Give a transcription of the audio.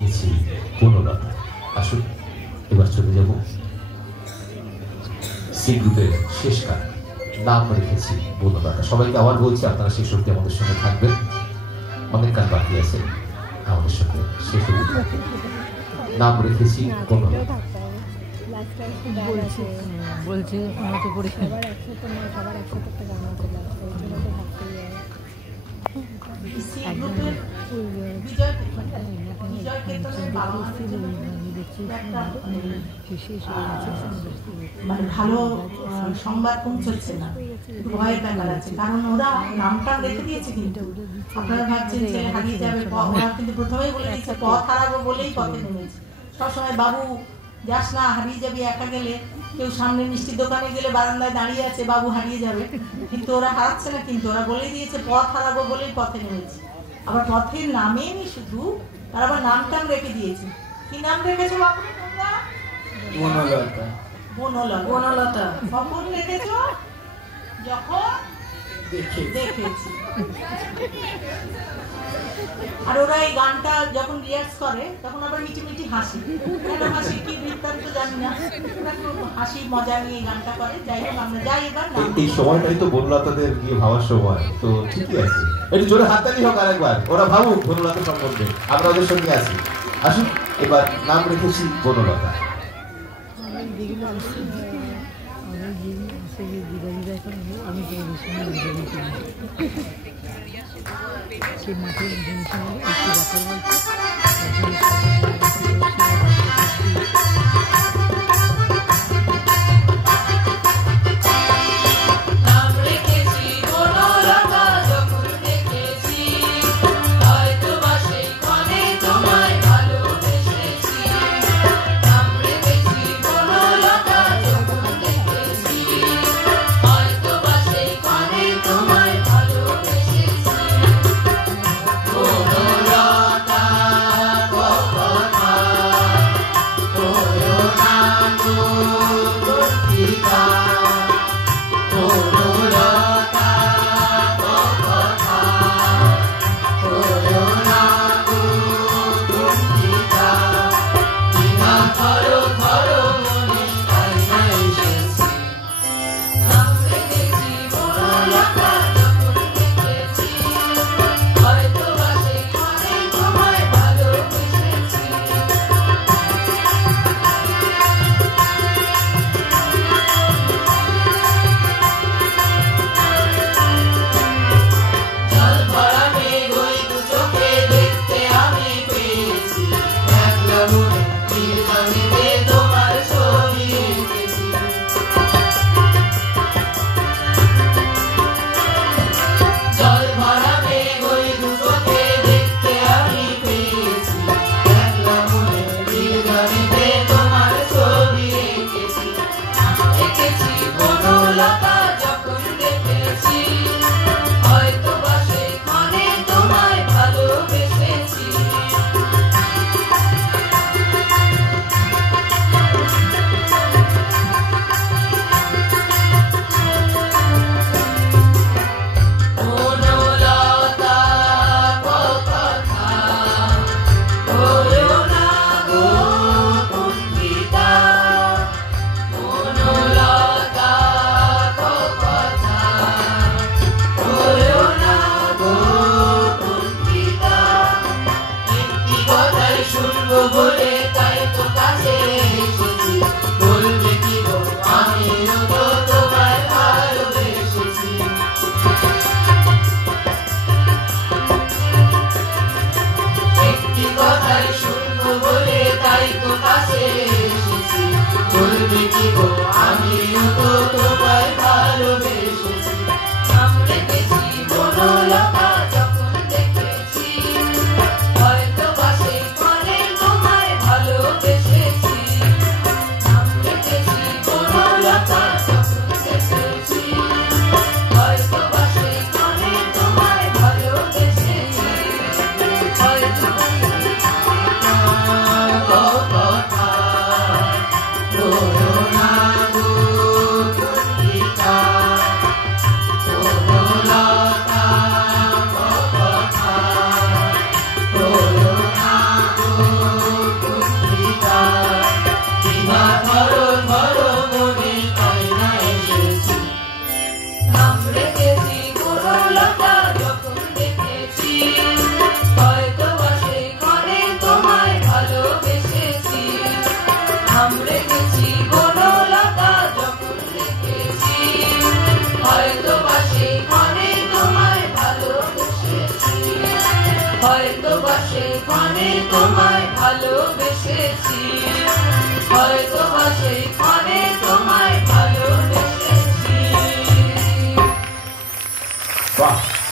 বনলতা। আসুন এবার চলে যাব সি গ্রুপের শেষ গান, নাম রেখেছি বনলতা। সবাইকে আবার বলছি আপনারা শেষ অবধি আমাদের সঙ্গে থাকবেন, অনেক গান বাকি আছে আমাদের সঙ্গে। শেষ অবধি নাম রেখেছি বনলতা। বলছে মানে ভালো সংবাদ পৌঁছচ্ছে না, ভয়ের ব্যাপার আছে, কারণ ওরা নামটা রেখে দিয়েছে। কিন্তু আপনারা ভাবছেন যে হারিয়ে যাবে, ওরা কিন্তু প্রথমেই বলে দিয়েছে পথ হারাবো বলেই পথে নেমেছে। সবসময় বাবু যাস না, হারিয়ে যাবি, একা গেলে কেউ সামনে মিষ্টির দোকানে গেলে বারান্দায় দাঁড়িয়ে আছে বাবু হারিয়ে যাবে, কিন্তু ওরা হারাচ্ছে না, কিন্তু ওরা বলে দিয়েছে পথ হারাবো বলেই পথে নেমেছে। আবার পথের নামে নি শুধু, তার আবার নাম টাম রেখে দিয়েছে। কি নাম রেখেছো বাবু তোমরা? বনলতা। বনলতা। বনলতা কখন রেখেছো? যখন দেখেছি। আর ওরা এই গানটা যখন রিহার্স করে তখন আবার মিটি মিটি হাসি। কেন হাসি কি বৃত্তান্ত জানি না, হাসি মজা নিয়ে গানটা করে। যাই হোক আমরা যাই এবার। এই সময়টাই তো বনলতাদের গিয়ে ভাবার সময়, তো ঠিকই আছে। একটু জোরে হাততালি হোক আরেকবার, ওরা ভাবুক বনলতা সম্বন্ধে, আমরা ওদের সঙ্গে আছি। আসুন এবার নাম রেখেছি বনলতা। সে মাঠের পুত্রিকা বিনা ধরো ধরো মনে আয়না এসেছি নাম রেখেছি বনলতা যখন দেখেছি হয়তো বা সেই ঘরে তোমায় ভালোবেসেছি নাম রেখেছি বনলতা যখন দেখেছি হয়তো বা সেই ঘরে তোমায় ভালোবেসেছি হয়তো বা সেই ঘরে তোমায় ভালোবেসেছি